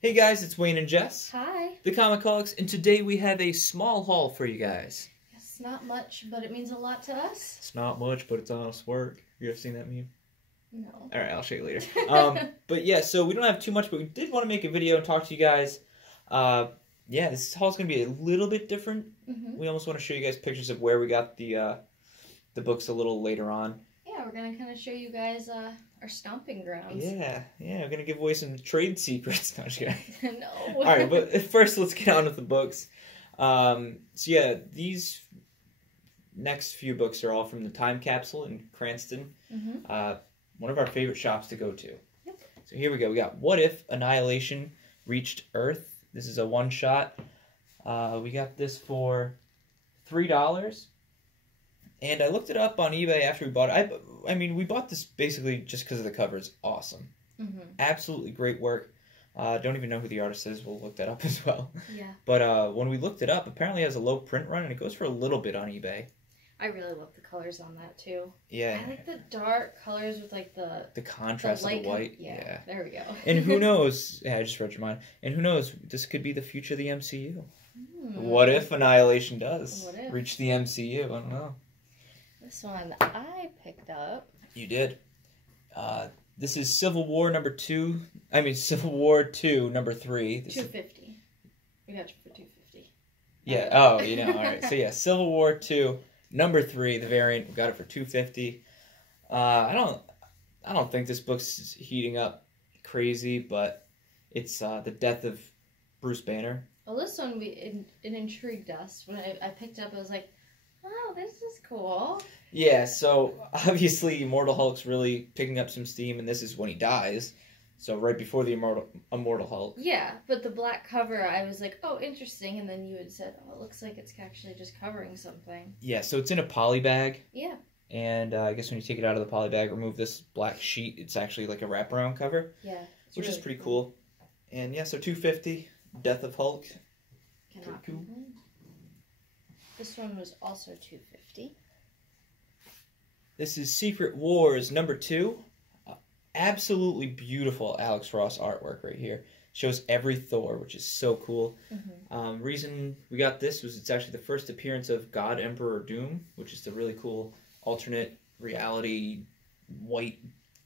Hey guys, it's Wayne and Jess, Hi. the ComicHaulics, and today we have a small haul for you guys. It's not much, but it means a lot to us. It's not much, but it's honest work. You ever seen that meme? No. Alright, I'll show you later. But yeah, so we don't have too much, but we did want to make a video and talk to you guys. Yeah, this haul's going to be a little bit different. We almost want to show you guys pictures of where we got the books a little later on. Yeah, we're going to kind of show you guys our stomping grounds. Yeah, we're going to give away some trade secrets. No, I'm just kidding. No. Alright, but first let's get on with the books. So yeah, these next few books are all from the Time Capsule in Cranston. One of our favorite shops to go to. Yep. So here we go. We got What If Annihilation Reached Earth. This is a one-shot. We got this for $3. And I looked it up on eBay after we bought it. I mean, we bought this basically just because of the cover. It's awesome. Absolutely great work. Don't even know who the artist is. We'll look that up as well. Yeah. But when we looked it up, apparently it has a low print run, and it goes for a little bit on eBay. I really love the colors on that, too. Yeah. I like the dark colors with, like, the contrast of the white. Yeah, there we go. And who knows? Yeah, I just read your mind. And who knows? This could be the future of the MCU. What if Annihilation does reach the MCU? I don't know. This one I picked up. You did. This is Civil War number 2. I mean, Civil War 2 number 3. This $2.50. We got you for $2.50. Yeah. Oh, you know. All right. So yeah, Civil War 2 number 3, the variant. We got it for $2.50. I don't think this book's heating up crazy, but it's the death of Bruce Banner. Well, this one it intrigued us when I picked up. I was like, oh, this is cool. Yeah, so obviously Immortal Hulk's really picking up some steam, and this is when he dies. So right before the Immortal Hulk. Yeah, but the black cover, I was like, oh, interesting. And then you had said, oh, it looks like it's actually just covering something. Yeah, so it's in a poly bag. Yeah. And I guess when you take it out of the poly bag, remove this black sheet, it's actually like a wraparound cover. Yeah. Which really is pretty cool. And yeah, so $2.50, Death of Hulk. Cannot complain. This one was also $2.50. This is Secret Wars number 2. Absolutely beautiful Alex Ross artwork right here. Shows every Thor, which is so cool. Reason we got this was it's actually the first appearance of God Emperor Doom, which is the really cool alternate reality white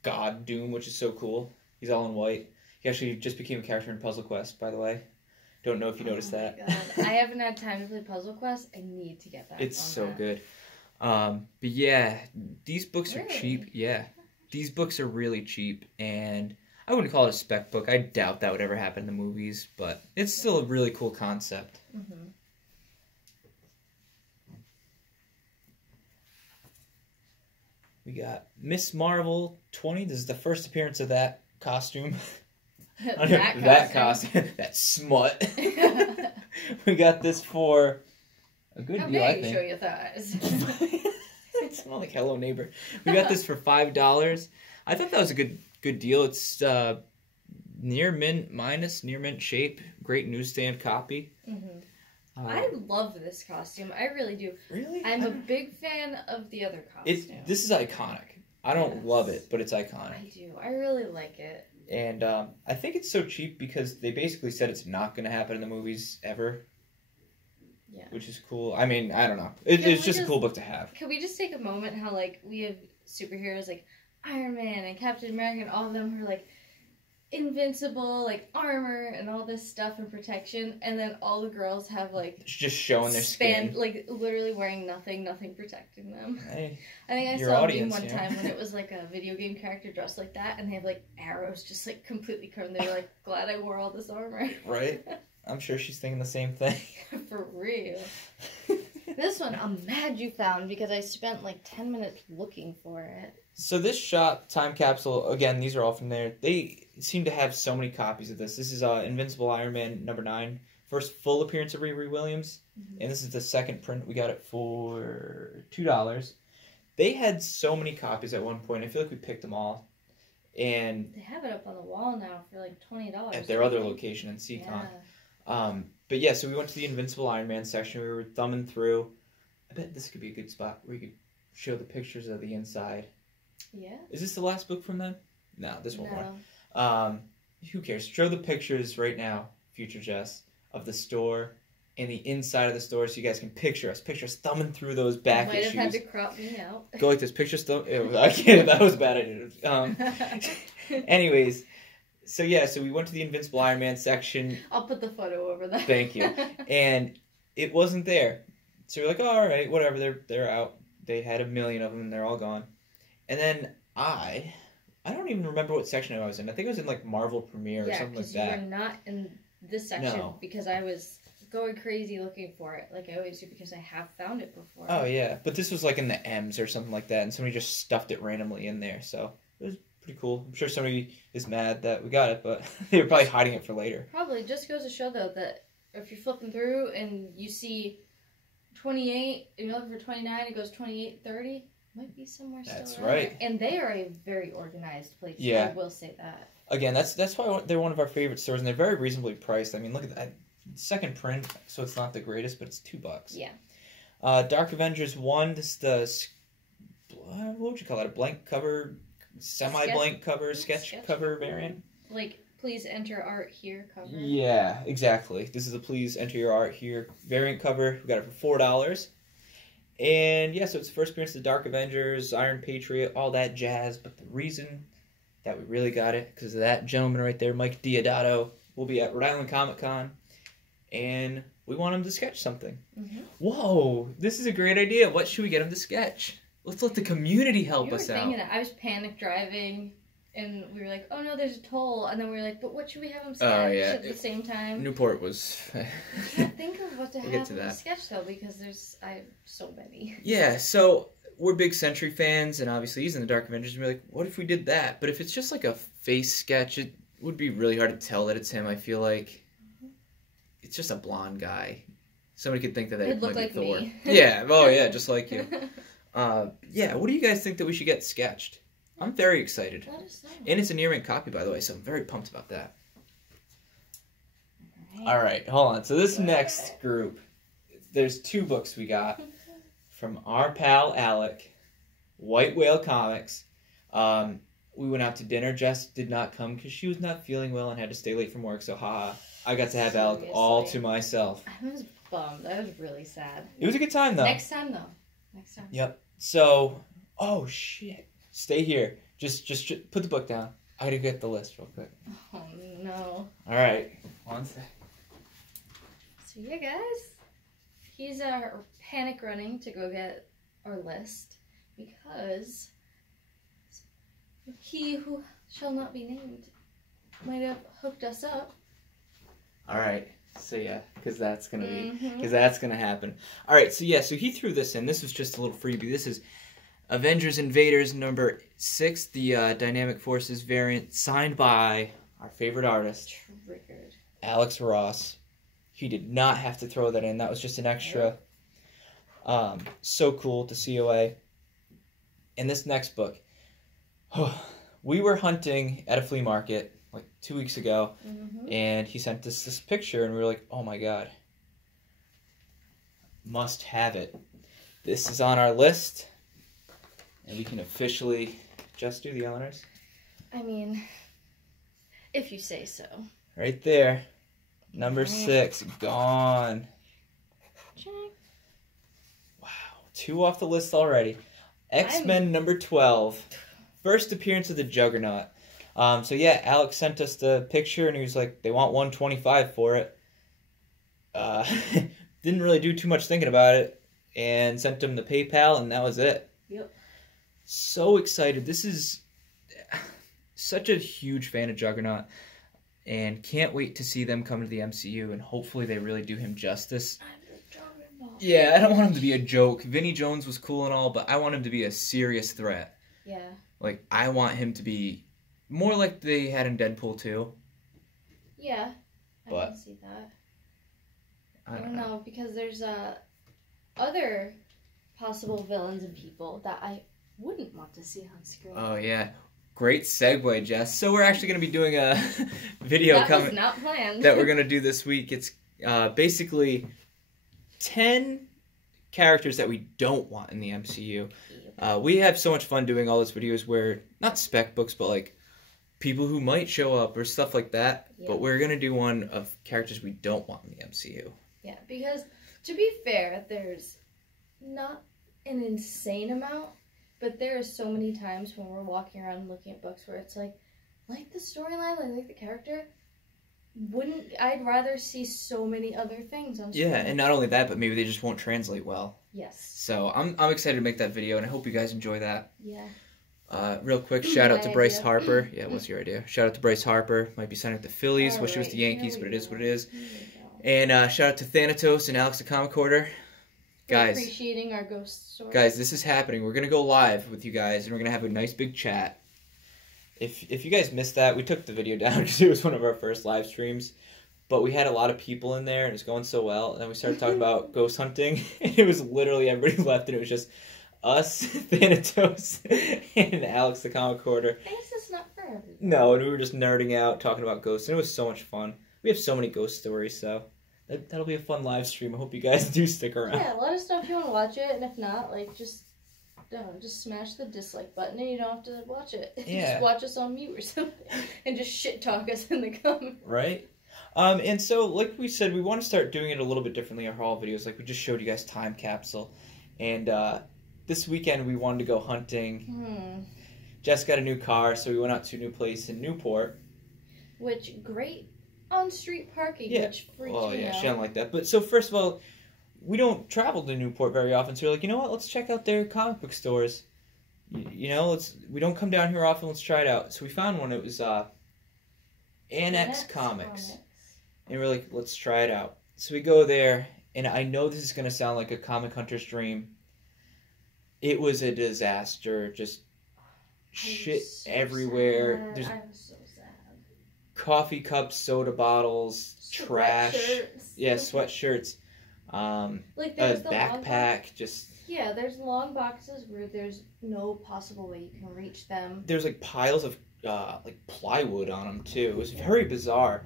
God Doom, which is so cool. He's all in white. He actually just became a character in Puzzle Quest, by the way. Don't know if you noticed that. God. I haven't had time to play Puzzle Quest. I need to get that. It's so good. But yeah, these books are cheap. Yeah, these books are really cheap, and I wouldn't call it a spec book. I doubt that would ever happen in the movies, but it's still a really cool concept. We got Miss Marvel 20. This is the first appearance of that costume. that costume. That smut. We got this for a good deal, I think. Show your thighs. It's not like Hello Neighbor. We got this for $5. I thought that was a good deal. It's near mint shape. Great newsstand copy. I love this costume. I really do. Really? I'm a big fan of the other costume. This is iconic. I don't love it, but it's iconic. I do. I really like it. And I think it's so cheap because they basically said it's not going to happen in the movies ever. Yeah. Which is cool. I mean, I don't know. It's just a cool book to have. Can we just take a moment how, like, we have superheroes like Iron Man and Captain America and all of them who are, like, invincible, like, armor and all this stuff and protection, and then all the girls have, like... just showing their skin. Like, literally wearing nothing protecting them. Hey, I think I saw a meme one time when it was, like, a video game character dressed like that, and they have, like, arrows just, like, completely covered. They were like, glad I wore all this armor. Right? I'm sure she's thinking the same thing. For real. This one, I'm mad you found because I spent like 10 minutes looking for it. So this shop, Time Capsule, again, these are all from there. They seem to have so many copies of this. This is Invincible Iron Man number 9. First full appearance of Riri Williams. And this is the second print. We got it for $2. They had so many copies at one point. I feel like we picked them all. And they have it up on the wall now for like $20. At their other location in Seacon. Yeah. But yeah, so we went to the Invincible Iron Man section. We were thumbing through. I bet this could be a good spot where you could show the pictures of the inside. Yeah. Is this the last book from them? No, this one more. who cares? Show the pictures right now, future Jess, of the store and the inside of the store so you guys can picture us. Picture us thumbing through those back Might issues. have had to crop me out. Go like this. Picture stuff. I can't. That was a bad idea. Anyways, so yeah, so we went to the Invincible Iron Man section. I'll put the photo over there. Thank you. And it wasn't there. So we're like, oh, all right, whatever. They're out. They had 1 million of them, and they're all gone. And then I don't even remember what section I was in. I think I was in like Marvel Premiere or something like that. Yeah, because you were not in this section because I was going crazy looking for it, like I always do, because I have found it before. Oh yeah, but this was like in the M's or something like that, and somebody just stuffed it randomly in there, so it was pretty cool. I'm sure somebody is mad that we got it, but they were probably hiding it for later. Probably. Just goes to show though that if you're flipping through and you see 28 and you're looking for 29, it goes 28, 30. Might be somewhere still. That's right. And they are a very organized place. Yeah, I will say that. Again, that's why they're one of our favorite stores, and they're very reasonably priced. I mean, look at that. Second print, so it's not the greatest, but it's $2. Yeah. Dark Avengers 1, this is the, what would you call it, a blank cover, semi-blank cover, sketch cover variant? Like, please enter art here cover? Yeah, exactly. This is a please enter your art here variant cover. We got it for $4. And yeah, so it's the first appearance of the Dark Avengers, Iron Patriot, all that jazz, but the reason that we really got it, because of that gentleman right there, Mike Diodato, will be at Rhode Island Comic Con. And we want him to sketch something. Mm-hmm. Whoa, this is a great idea. What should we get him to sketch? Let's let the community help us out. I was panic driving, and we were like, oh no, there's a toll. And then we were like, but what should we have him sketch at the same time? Newport was... I can't think of what to have him sketch, though, because I have so many. Yeah, so we're big Sentry fans, and obviously he's in the Dark Avengers, and we're like, what if we did that? But if it's just like a face sketch, it would be really hard to tell that it's him, I feel like. It's just a blonde guy. Somebody could think that it might be Thor. Me. Yeah, oh yeah, just like you. Yeah, what do you guys think that we should get sketched? I'm very excited. Let us know. And it's a near-mint copy, by the way, so I'm very pumped about that. All right, hold on. So this next group, there's 2 books we got from our pal Alec, White Whale Comics. We went out to dinner. Jess did not come because she was not feeling well and had to stay late from work, so haha. I got to have Alec all to myself. I was bummed. I was really sad. It was a good time, though. Next time, though. Next time. Yep. So, oh, shit. Stay here. Just put the book down. I gotta get the list real quick. Oh, no. All right. One sec. So, yeah, guys. He's panic running to go get our list because he who shall not be named might have hooked us up. All right, so yeah, because that's gonna happen. All right, so yeah, so he threw this in. This was just a little freebie. This is Avengers Invaders number 6, the Dynamic Forces variant, signed by our favorite artist, Alex Ross. He did not have to throw that in. That was just an extra. So cool to see COA. In this next book, we were hunting at a flea market like 2 weeks ago, and he sent us this picture, and we were like, oh my god, must have it. This is on our list, and we can officially just do the honors. I mean, if you say so. Right there. Number 6, gone. Check. Wow, 2 off the list already. X-Men number 12. First appearance of the Juggernaut. So yeah, Alex sent us the picture, and he was like, they want $125 for it. Didn't really do too much thinking about it, and sent him the PayPal, and that was it. Yep. So excited. This is such a huge fan of Juggernaut, and can't wait to see them come to the MCU, and hopefully they really do him justice. Yeah, I don't want him to be a joke. Vinnie Jones was cool and all, but I want him to be a serious threat. Yeah. Like, I want him to be more like they had in Deadpool 2. Yeah, I can see that. I don't know, because there's other possible villains and people that I wouldn't want to see on screen. Oh, yeah. Great segue, Jess. So we're actually going to be doing a video that was not planned. that we're going to do this week. It's basically 10 characters that we don't want in the MCU. We have so much fun doing all those videos where, not spec books, but like people who might show up or stuff like that. Yeah. But we're gonna do one of characters we don't want in the MCU. Yeah, because to be fair, there's not an insane amount, but there are so many times when we're walking around looking at books where it's like the storyline, like the character, I'd rather see so many other things on screen. Yeah, and not only that, but maybe they just won't translate well. Yes. So I'm excited to make that video, and I hope you guys enjoy that. Yeah. Real quick, shout out to Bryce idea. Harper. Yeah, what's your idea? Shout out to Bryce Harper. Might be signing with the Phillies. Wish it was the Yankees, but it is what it is. And shout out to Thanatos and Alex the Comic Hoarder. Guys, appreciating our ghost story. Guys, this is happening. We're going to go live with you guys, and we're going to have a nice big chat. If you guys missed that, we took the video down because it was one of our first live streams. But we had a lot of people in there, and it was going so well. And then we started talking about ghost hunting, and it was literally everybody left, and it was just us, Thanatos, and Alex the Comic Hoarder. I guess it's not for everyone. No, and we were just nerding out, talking about ghosts, and it was so much fun. We have so many ghost stories, so that'll be a fun live stream. I hope you guys do stick around. Yeah, let us know if you want to watch it, and if not, like, just smash the dislike button, and you don't have to watch it. Yeah. Just watch us on mute or something, and just shit talk us in the comments. Right? And so, like we said, we want to start doing it a little bit differently, our haul videos. Like, we just showed you guys Time Capsule. And this weekend, we wanted to go hunting. Jess got a new car, so we went out to a new place in Newport. Which, great on-street parking, Yeah. which freaks Oh, me yeah, out. she didn't like that. But, so, first of all, we don't travel to Newport very often, so we're like, you know what, let's check out their comic book stores. You know, we don't come down here often, let's try it out. So we found one, it was Annex Comics. And we're like, let's try it out. So we go there, and I know this is going to sound like a comic hunter's dream. It was a disaster. Just shit so everywhere. Sad. There's I was so sad. coffee cups, soda bottles, trash. Sweatshirts. Yeah, sweatshirts. Like, A there's the backpack. Yeah, there's long boxes where there's no possible way you can reach them. There's like piles of like plywood on them too. It was very bizarre.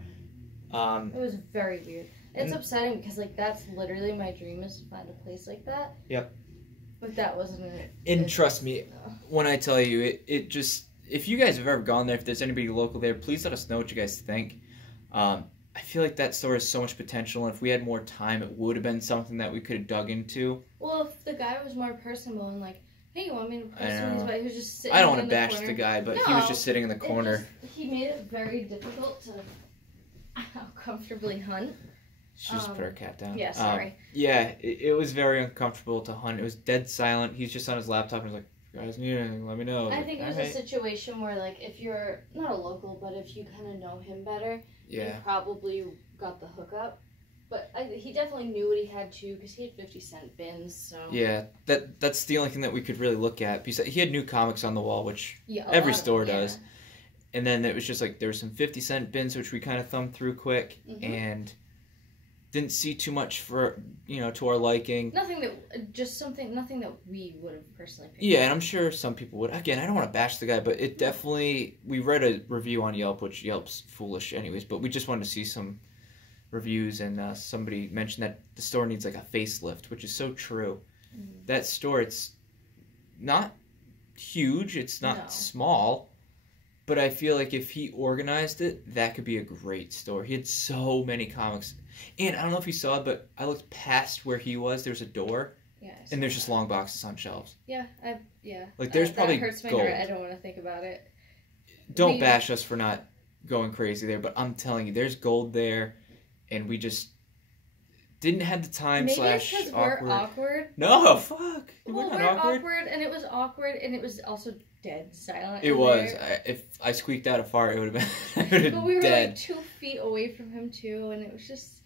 It was very weird. It's upsetting because, like, that's literally my dream, is to find a place like that. Yep. But that wasn't it. And trust me, when I tell you, it just, if you guys have ever gone there, if there's anybody local there, please let us know what you guys think. I feel like that store has so much potential, and if we had more time, it would have been something that we could have dug into. Well, if the guy was more personable and like, hey, you want me to post some of these, but he was just sitting I don't want in to the bash corner. the guy, but he was just sitting in the corner. He made it very difficult to comfortably hunt. She just put her cat down. Yeah, sorry. Yeah, it was very uncomfortable to hunt. It was dead silent. He's just on his laptop and was like, if you guys need anything, let me know. I think it was a situation where, like, if you're not a local, but if you kind of know him better, you probably got the hookup. But he definitely knew what he had to, because he had 50-cent bins, so... Yeah, that's the only thing that we could really look at. Because he had new comics on the wall, which yeah, every store does. And then it was just like, there were some 50-cent bins, which we kind of thumbed through quick, and didn't see too much for, to our liking. Nothing that we would have personally picked. Yeah, and I'm sure some people would. Again, I don't want to bash the guy, but it definitely, we read a review on Yelp, which Yelp's foolish anyways, but we just wanted to see some reviews, and somebody mentioned that the store needs like a facelift, which is so true. That store, it's not huge, it's not small, but I feel like if he organized it, that could be a great store. He had so many comics. And I don't know if you saw it, but I looked past where he was. There's a door. Yeah. And there's just long boxes on shelves. Yeah. Like, there's probably that hurts my gold. heart. I don't want to think about it. Don't bash us for not going crazy there, but I'm telling you, there's gold there, and we just didn't have the time. Maybe slash it's because awkward. we're awkward. No, fuck. Well, we're awkward, and it was awkward, and it was also dead silent. It was. If I squeaked out a fart, it would have been But we were dead. like 2 feet away from him too, and it was just,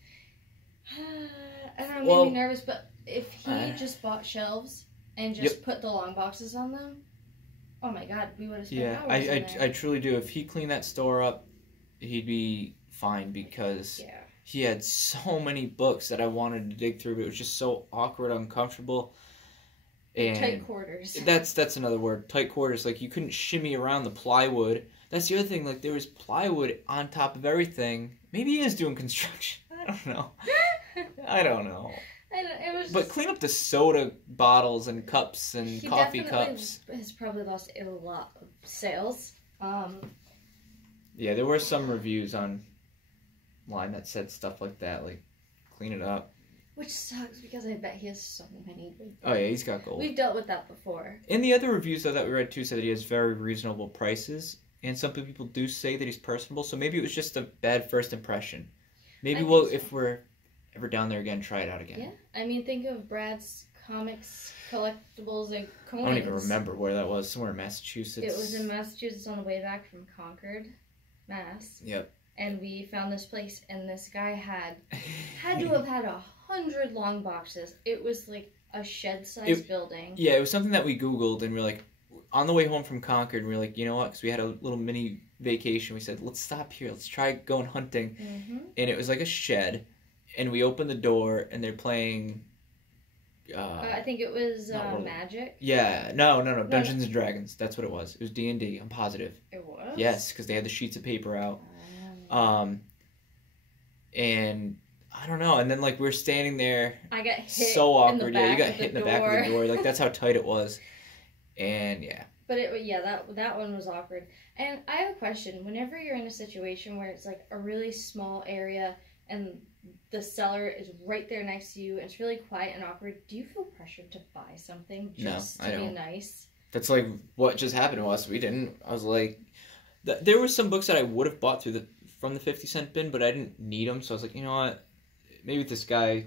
I don't know, made me nervous. But if he just bought shelves and just put the long boxes on them, oh my god, we would have spent hours in there. I truly do. If he cleaned that store up, he'd be fine, because he had so many books that I wanted to dig through, but it was just so awkward, uncomfortable. And tight quarters. That's another word. Tight quarters. Like, you couldn't shimmy around the plywood. That's the other thing. Like, there was plywood on top of everything. Maybe he is doing construction. I don't know. It was but clean up the soda bottles and cups and coffee cups. He has probably lost a lot of sales. Yeah, there were some reviews online that said stuff like that, like, clean it up. Which sucks because I bet he has so many big books. Oh yeah, he's got gold. We've dealt with that before. And the other reviews though that we read too said that he has very reasonable prices, and some people do say that he's personable. So maybe it was just a bad first impression. Maybe we'll, if we're ever down there again, try it out again. Yeah, I mean, think of Brad's Comics, Collectibles, and Coins. I don't even remember where that was. Somewhere in Massachusetts. It was in Massachusetts on the way back from Concord, Mass. Yep. And we found this place, and this guy had to have had 100 long boxes. It was like a shed-sized building. Yeah, it was something that we Googled, and we were like, on the way home from Concord, we were like, you know what? Because we had a little mini vacation. We said, let's stop here. Let's try going hunting. Mm-hmm. And it was like a shed, and we opened the door, and they're playing. I think it was Magic. Yeah, no, Dungeons and Dragons. That's what it was. It was D&D. I'm positive. It was. Yes, because they had the sheets of paper out. And I don't know. And then like we're standing there. I got hit. So awkward. Yeah, you got hit in the back of the door. Like that's how tight it was. And yeah. But that one was awkward. And I have a question. Whenever you're in a situation where it's like a really small area and the seller is right there next to you and it's really quiet and awkward, do you feel pressured to buy something just to be nice? That's like what just happened to us. We didn't. I was like, there were some books that I would have bought from the 50-cent bin, but I didn't need them. So I was like, you know what? Maybe this guy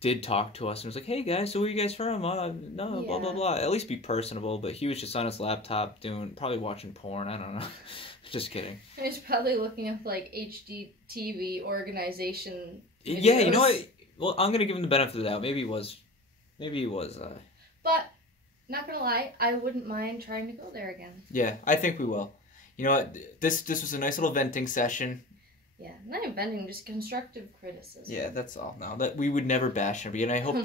did talk to us and was like, hey guys, so where are you guys from? Blah, blah, blah. At least be personable. But he was just on his laptop probably watching porn. I don't know. Just kidding. He's probably looking up like HDTV organization videos. Yeah, you know what? Well, I'm going to give him the benefit of the doubt. Maybe he was. But, not going to lie, I wouldn't mind trying to go there again. Yeah, I think we will. You know what? This was a nice little venting session. Yeah, not even venting, just constructive criticism. Yeah, that's all. No, that we would never bash him. And I hope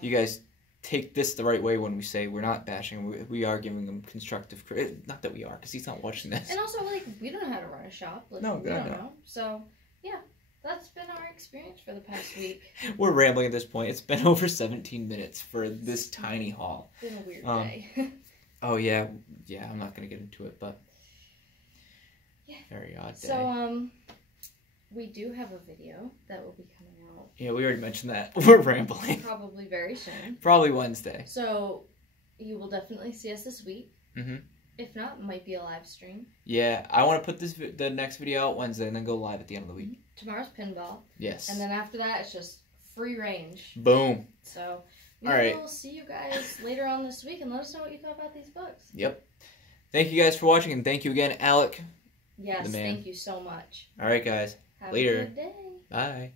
you guys take this the right way when we say we're not bashing. We are giving him constructive criticism. Not that we are, because he's not watching this. And also, like, we don't know how to run a shop. Like, no, we don't know. So, yeah, that's been our experience for the past week. We're rambling at this point. It's been over 17 minutes for this tiny haul. It's been a weird day. Oh, yeah. Yeah, I'm not going to get into it, but... Yeah. Very odd day. So, we do have a video that will be coming out. Yeah, we already mentioned that. We're rambling. Probably very soon. Probably Wednesday. So, you will definitely see us this week. Mm-hmm. If not, it might be a live stream. Yeah, I want to put the next video out Wednesday and then go live at the end of the week. Tomorrow's pinball. Yes. And then after that, it's just free range. Boom. So, we'll see you guys later on this week and let us know what you thought about these books. Yep. Thank you guys for watching, and thank you again, Alec. Yes, thank you so much. All right, guys. Have later. a good day. Bye.